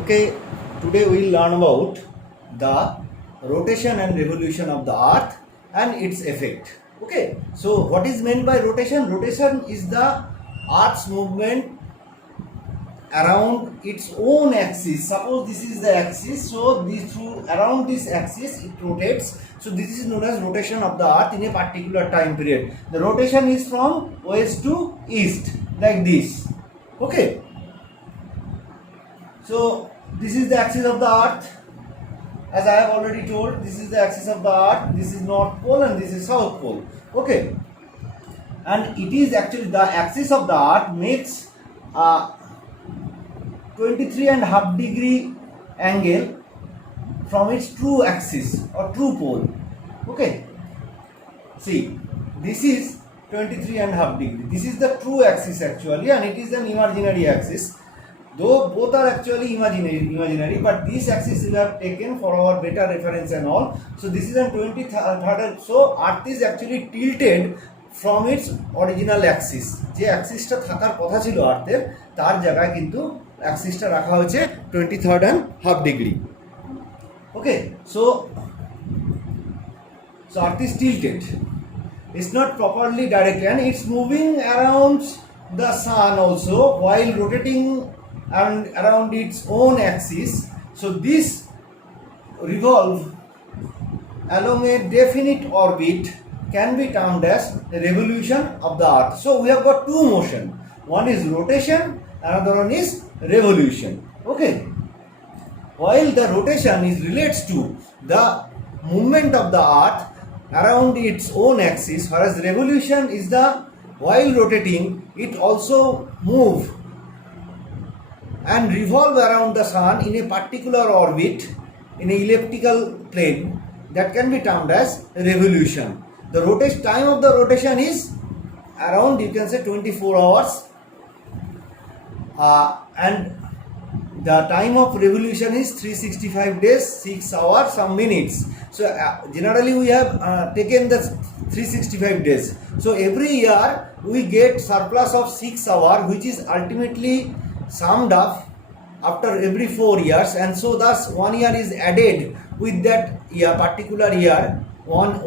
Okay, today we'll learn about the rotation and revolution of the earth and its effect. Okay, so what is meant by rotation? Rotation is the earth's movement around its own axis. Suppose this is the axis, so this through around this axis it rotates. So this is known as rotation of the earth in a particular time period. The rotation is from west to east, like this. Okay. So this is the axis of the earth. As I have already told, this is the axis of the earth. This is north pole and this is south pole. Okay. And it is actually the axis of the earth makes a 23.5 degree angle from its true axis or true pole. Okay. See, this is 23.5 degree. This is the true axis actually, and it is an imaginary axis. Though both are actually imaginary, but this axis we have taken for our better reference and all. So this is a 23rd. So Earth is actually tilted from its original axis. যে অ্যাক্সিসটা থাকার কথা ছিল আর্থের, তার জায়গায় কিন্তু অ্যাক্সিসটা রাখা হয়েছে 23.5 degree. Okay, so Earth is tilted. It's not properly directed, and it's moving around the sun also while rotating and around its own axis. So this revolve along a definite orbit can be termed as the revolution of the earth. So we have got two motion. One is rotation, another one is revolution. Okay. While the rotation is relates to the movement of the earth around its own axis, whereas revolution is the while rotating it also move and revolve around the sun in a particular orbit in an elliptical plane, that can be termed as revolution. The time of the rotation is around, you can say, 24 hours, and the time of revolution is 365 days, 6 hours, some minutes. So generally we have taken the 365 days. So every year we get surplus of 6 hours, which is ultimately summed up after every 4 years, and so thus 1 year is added with that year, particular year. One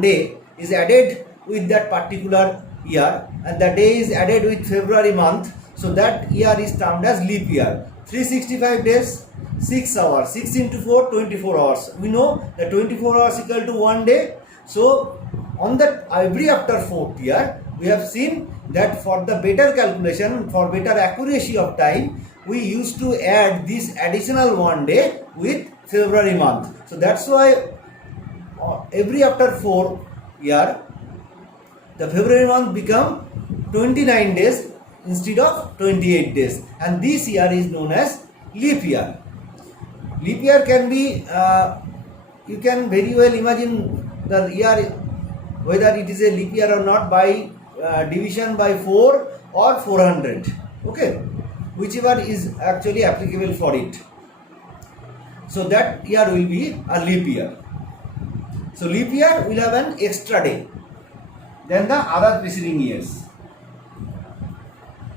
day is added with that particular year, and the day is added with February month. So that year is termed as leap year. 365 days, 6 hours, 6 into 4, 24 hours. We know that 24 hours equal to 1 day. So on that every after 4th year, we have seen that for the better calculation, for better accuracy of time, we used to add this additional 1 day with February month. So that's why every after 4 year, the February month become 29 days instead of 28 days, and this year is known as leap year. Leap year can be, you can very well imagine the year, whether it is a leap year or not, by division by 4 or 400. Okay, whichever is actually applicable for it. So that year will be a leap year. So leap year will have an extra day than the other preceding years.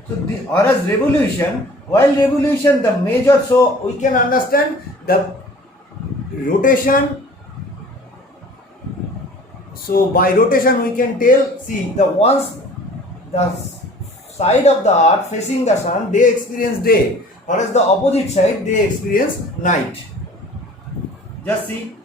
So whereas revolution, while revolution the major, so we can understand the rotation. So by rotation we can tell, see, the once the side of the earth facing the sun, they experience day, whereas the opposite side they experience night. Just see.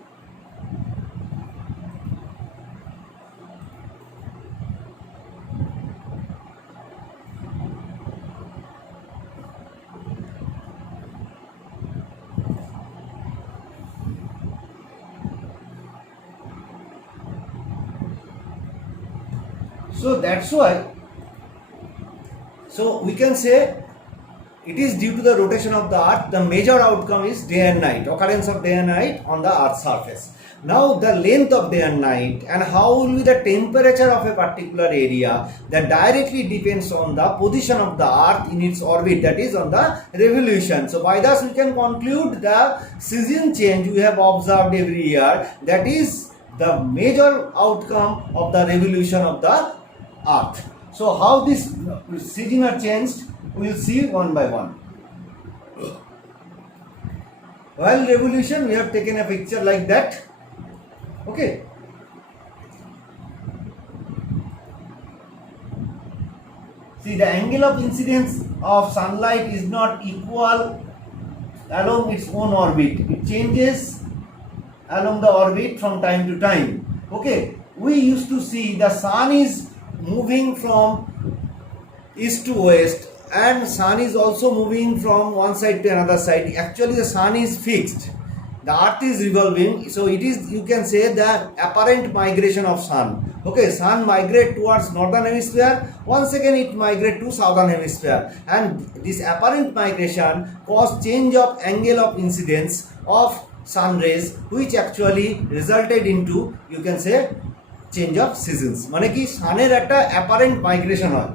So that's why, so we can say it is due to the rotation of the earth, the major outcome is day and night, occurrence of day and night on the earth's surface. Now the length of day and night and how will be the temperature of a particular area, that directly depends on the position of the earth in its orbit, that is on the revolution. So by this we can conclude the season change we have observed every year, that is the major outcome of the revolution of the earth. So how this season are changed, we will see one by one. While revolution, we have taken a picture like that. Okay. See, the angle of incidence of sunlight is not equal along its own orbit. It changes along the orbit from time to time. Okay. We used to see the sun is moving from east to west, and sun is also moving from one side to another side. Actually, the sun is fixed, the earth is revolving, so it is, you can say, the apparent migration of sun. Okay, sun migrate towards northern hemisphere, once again it migrate to southern hemisphere, and this apparent migration cause change of angle of incidence of sun rays, which actually resulted into, you can say, change of seasons. মানে কি, সানের একটা apparent migration হয়,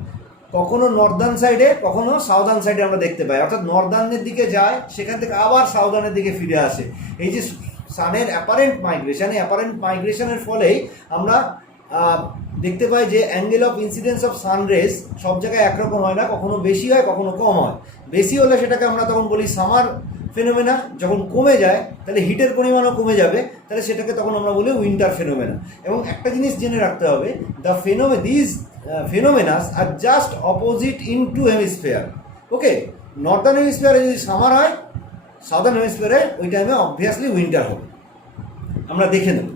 কখনো Northern সাইডে কখনো southern সাইডে আমরা দেখতে পাই, অর্থাৎ নর্দার্নের দিকে যায়, সেখান থেকে আবার সাউদার্নের দিকে ফিরে আসে। এই যে সানের অ্যাপারেন্ট মাইগ্রেশন, এই অ্যাপারেন্ট মাইগ্রেশনের ফলেই আমরা দেখতে পাই যে angle of incidence of sun rays সব জায়গায় একরকম হয় না, কখনো বেশি হয় কখনো কম হয়। বেশি হলে সেটাকে আমরা তখন বলি সামার ফেনোমেনা, যখন কমে যায় তাহলে হিটের পরিমাণও কমে যাবে, তাহলে সেটাকে তখন আমরা বলি উইন্টার ফেনোমেনা। এবং একটা জিনিস জেনে রাখতে হবে, this phenomenas are just opposite in two hemisphere. Okay, northern হেমিস্ফিয়ারে যদি সামার হয়, সাউদার্ন হেমিস্ফিয়ারে ওই টাইমে অবভিয়াসলি উইন্টার হবে। আমরা দেখে নেব।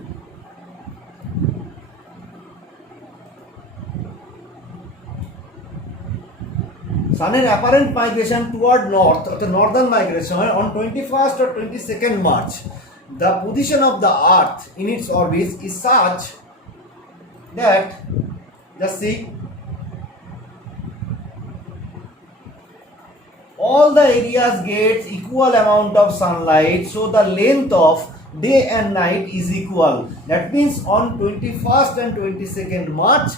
Sun's apparent migration toward north, or the northern migration, on 21st or 22nd March, the position of the Earth in its orbit is such that, just see, all the areas gets equal amount of sunlight, so the length of day and night is equal. That means on 21st and 22nd March,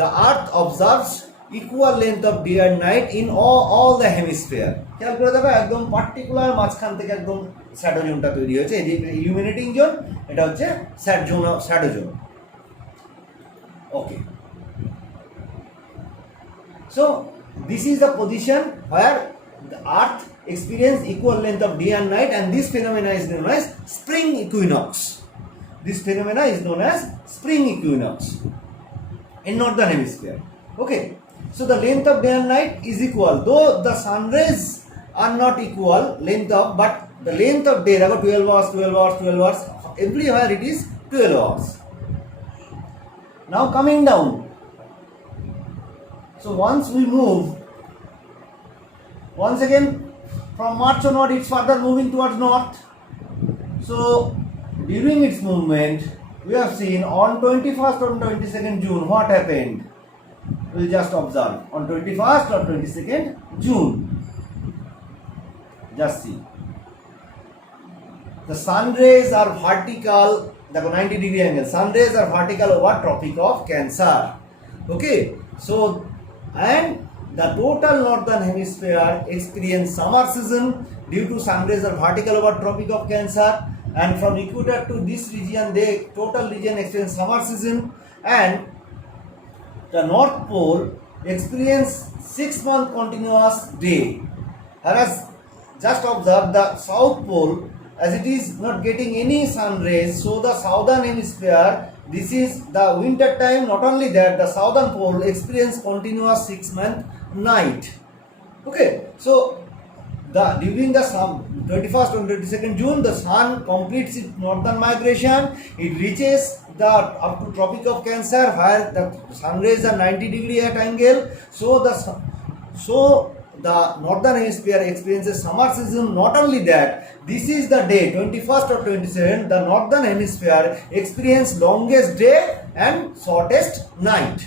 the Earth observes equal length of day and night in all the hemisphere. খেয়াল করে দেখো, একদম particular মাঝখান থেকে একদম shadow জোনটা তৈরি হয়েছে। এই যে ইলুমিনেটিং জোন, এটা হচ্ছে shadow zone. Okay, so this is the position where the earth experience equal length of day and night, and this phenomena is known as spring equinox. This phenomena is known as spring equinox in northern hemisphere. Okay, so the length of day and night is equal, though the sun rays are not equal length of, but the length of day, about 12 hours, 12 hours, 12 hours, everywhere it is 12 hours. Now coming down, so once we move, once again from March onward, it's further moving towards north. So during its movement, we have seen on 21st or 22nd June, what happened? We'll just observe on 21st or 22nd June. Just see, the sun rays are vertical, the 90-degree angle, sun rays are vertical over Tropic of Cancer. Okay, so, and the total northern hemisphere experience summer season due to sun rays are vertical over Tropic of Cancer, and from equator to this region, the total region experience summer season, and the North Pole experience 6-month continuous day. Whereas, just observe the South Pole, as it is not getting any sun rays, so the southern hemisphere, this is the winter time. Not only that, the southern pole experience continuous 6-month night. Okay, so during the 21st and 22nd June, the sun completes its northern migration. It reaches up to Tropic of Cancer, where the sun rays are 90-degree at angle. So the northern hemisphere experiences summer season. Not only that, this is the day 21st or 22nd, the northern hemisphere experience longest day and shortest night.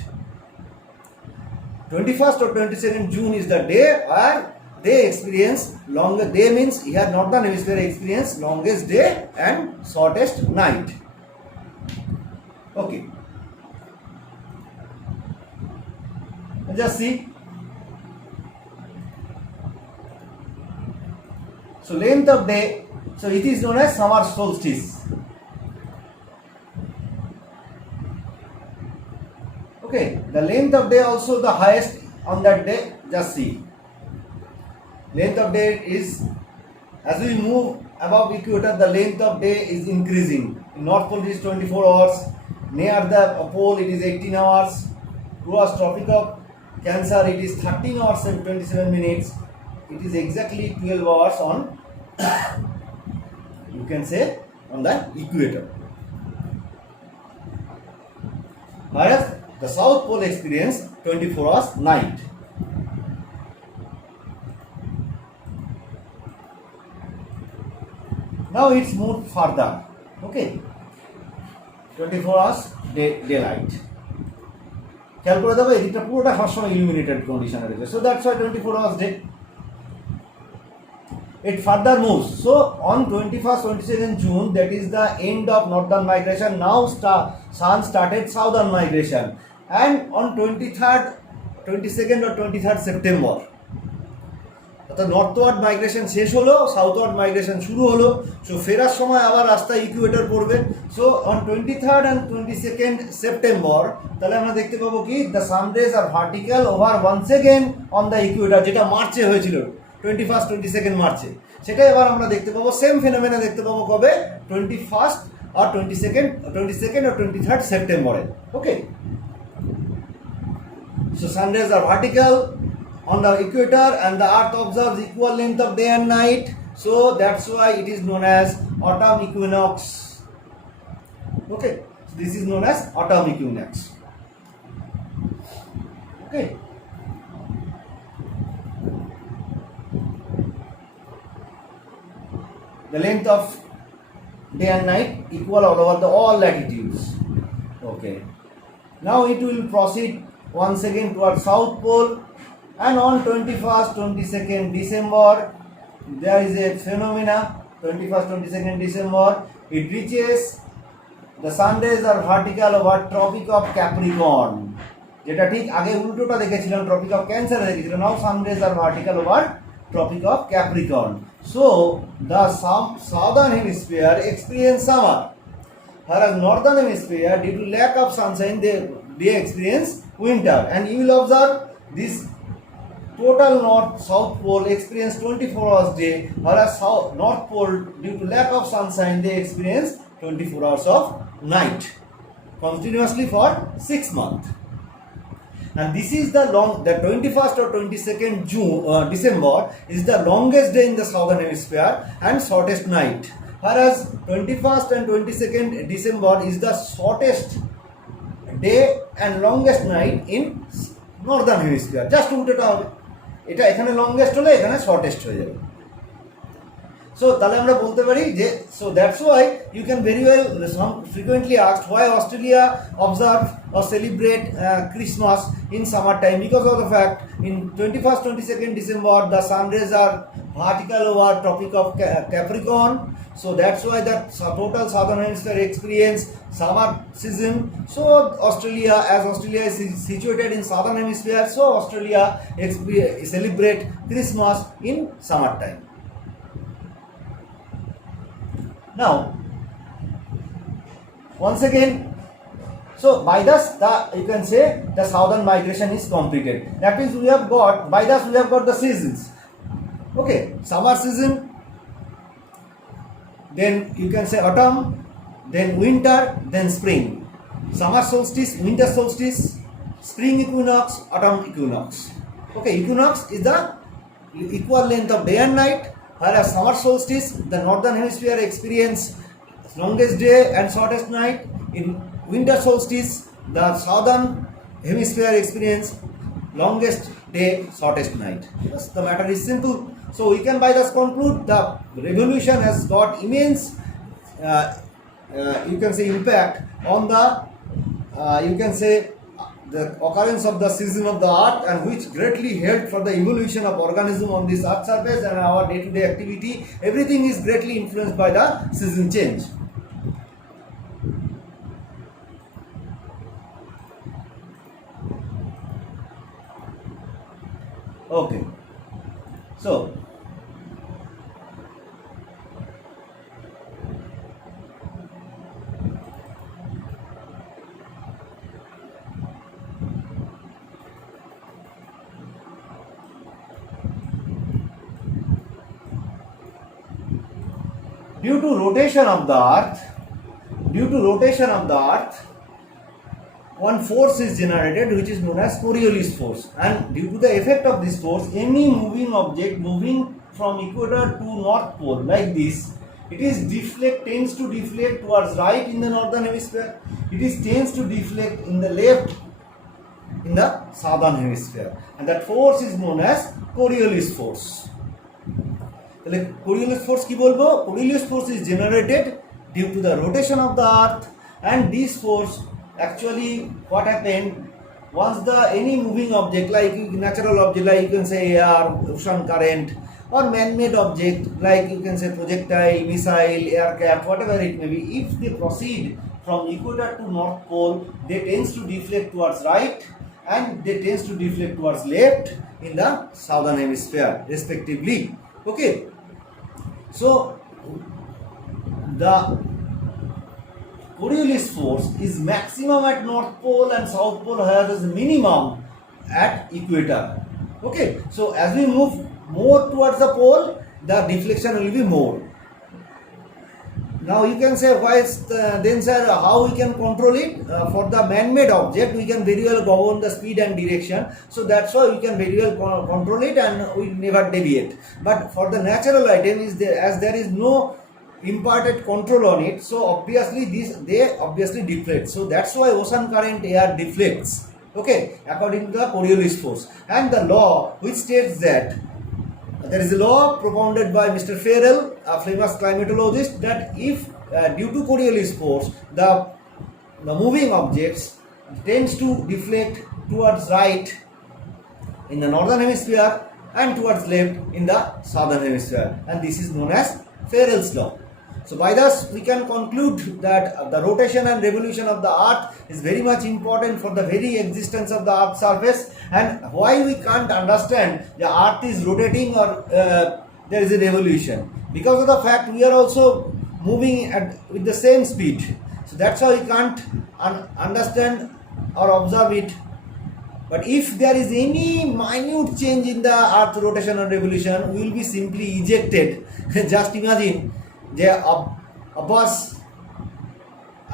21st or 22nd June is the day where they experience longer day, means here northern hemisphere experience longest day and shortest night. Okay, just see, so length of day, so it is known as summer solstice. Okay, the length of day also the highest on that day. Just see, Length of day is, as we move above equator, the length of day is increasing. In North Pole it is 24 hours, near the pole it is 18 hours, towards Tropic of Cancer it is 13 hours and 27 minutes. It is exactly 12 hours on, you can say, on the equator. Whereas the South Pole experience 24 hours night. Now it's moved further. Okay, 24 hours daylight. খেয়াল করে দেবো এদিকটা পুরোটা সবসময় illuminated কন্ডিশনে রয়েছে, so that's Y 24 hours day. It further moves. So on 21st 22nd June, that is the end of northern migration. Now sun started southern migration, and on 23rd 22nd or 23rd September, অর্থাৎ নর্থওয়ার্ড migration শেষ হলো, সাউথওয়ার্ড migration শুরু হলো। So ফেরার সময় আবার রাস্তায় Ecuador পড়বে। So on 23rd and 22nd September তাহলে আমরা দেখতে পাবো কি, the sun rays are vertical over once again on the equator, যেটা মার্চে হয়েছিল 21st 22nd মার্চে, সেটা এবার আমরা দেখতে পাবো। সেম ফেনোমেনা দেখতে পাবো কবে, 21st or 22nd or 23rd সেপ্টেম্বরে। ওকে, so sun rays are vertical on the equator and the earth observes equal length of day and night, so that's why it is known as autumn equinox. Okay, so this is known as autumn equinox. Okay, the length of day and night equal all over all latitudes. Okay, now it will proceed once again towards South Pole, and on 21st 22nd December there is a phenomena. 21st 22nd December it reaches, the sun rays are vertical over Tropic of Capricorn, যেটা ঠিক আগে উল্টোটা দেখেছিলাম, tropic of ক্যান্সারে দেখেছিলাম। Now sun rays are vertical over Tropic of Capricorn. So the southern hemisphere experience summer, whereas northern hemisphere due to lack of sunshine they experience winter, and you will observe this total north south pole experience 24 hours day, whereas north pole due to lack of sunshine they experience 24 hours of night continuously for 6 months. And this is the 21st or 22nd December is the longest day in the southern hemisphere and shortest night, whereas 21st and 22nd December is the shortest day and longest night in northern hemisphere. Just উল্টোটা হবে, এটা এখানে longest হলে এখানে shortest হয়ে যাবে। So তাহলে আমরা বলতে পারি যে, so that's why you can very well frequently asked why Australia observe or celebrate Christmas in summer time, because of the fact in 21st 22nd December the sun rays are vertical over Tropic of Capricorn, so that's why that total southern hemisphere experience summer season. So Australia, as Australia is situated in southern hemisphere, so Australia celebrate Christmas in summer time. Now once again, so by thus you can say the southern migration is completed. That means we have got, by thus we have got the seasons. Okay, summer season, then you can say autumn, then winter, then spring. Summer solstice, winter solstice, spring equinox, autumn equinox. Okay, equinox is the equal length of day and night, whereas summer solstice the northern hemisphere experience longest day and shortest night. In winter solstice the southern hemisphere experience longest day, shortest night. Yes, the matter is simple. So we can by thus conclude the revolution has got immense you can say impact on the you can say the occurrence of the season of the earth, and which greatly helped for the evolution of organism on this earth surface and our day-to-day activity. Everything is greatly influenced by the season change. Okay, so due to rotation of the earth, one force is generated which is known as Coriolis force, and due to the effect of this force, any moving object moving from equator to north pole like this, it is tends to deflect towards right in the northern hemisphere, tends to deflect in the left in the southern hemisphere, and that force is known as Coriolis force. তাহলে Coriolis force কি বলবো? Coriolis force is generated due to the rotation of the earth, and this force actually what happened once any moving object like natural object like you can say air, ocean current, or man-made object like you can say projectile, missile, aircraft, whatever it may be, if they proceed from equator to north pole, they tends to deflect towards right and they tends to deflect towards left in the southern hemisphere respectively. Okay, so the Coriolis force is maximum at north pole and south pole, whereas minimum at equator. Okay, so as we move more towards the pole, the deflection will be more. Now you can say, why then sir, how we can control it? For the man-made object, we can very well govern the speed and direction. So that's why we can very well control it and we never deviate. But for the natural item, as there is no imparted control on it, so obviously they obviously deflect. So that's why ocean current air deflects. Okay, according to the Coriolis force. And the law which states that there is a law propounded by Mr. Ferrel, a famous climatologist, that if due to Coriolis force the moving objects tends to deflect towards right in the northern hemisphere and towards left in the southern hemisphere, and this is known as Ferrel's law. So by thus we can conclude that the rotation and revolution of the earth is very much important for the very existence of the earth's surface, and why we can't understand the earth is rotating or there is a revolution, because of the fact we are also moving with the same speed. So that's why we can't understand or observe it. But if there is any minute change in the earth rotation or revolution, we will be simply ejected. Just imagine a bus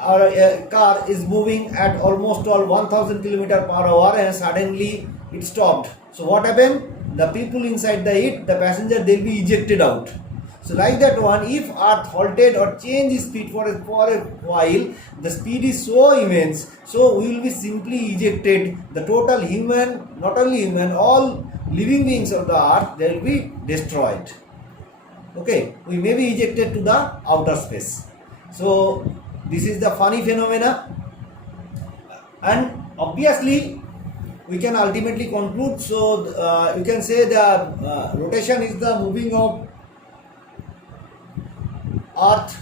or a car is moving at almost 1000 km per hour and suddenly it stopped. So what happened? The people inside the passenger, they'll be ejected out. So like that one, if earth halted or changed speed for a while, the speed is so immense, so we will be simply ejected. The total human, not only human, all living beings of the earth, they will be destroyed. Okay, we may be ejected to the outer space. So this is the funny phenomena, and obviously we can ultimately conclude. So you can say the rotation is the moving of earth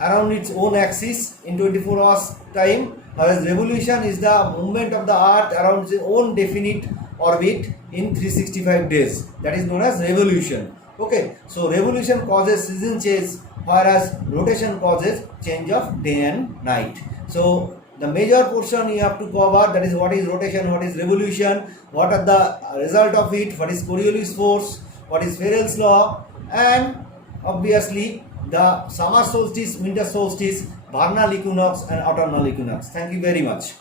around its own axis in 24 hours time, whereas revolution is the movement of the earth around its own definite orbit in 365 days. That is known as revolution. Okay, so revolution causes season change, whereas rotation causes change of day and night. So the major portion you have to cover, that is what is rotation, what is revolution, what are the result of it, what is Coriolis force, what is Ferrel's law, and obviously the summer solstice, winter solstice, vernal equinox and autumnal equinox. Thank you very much.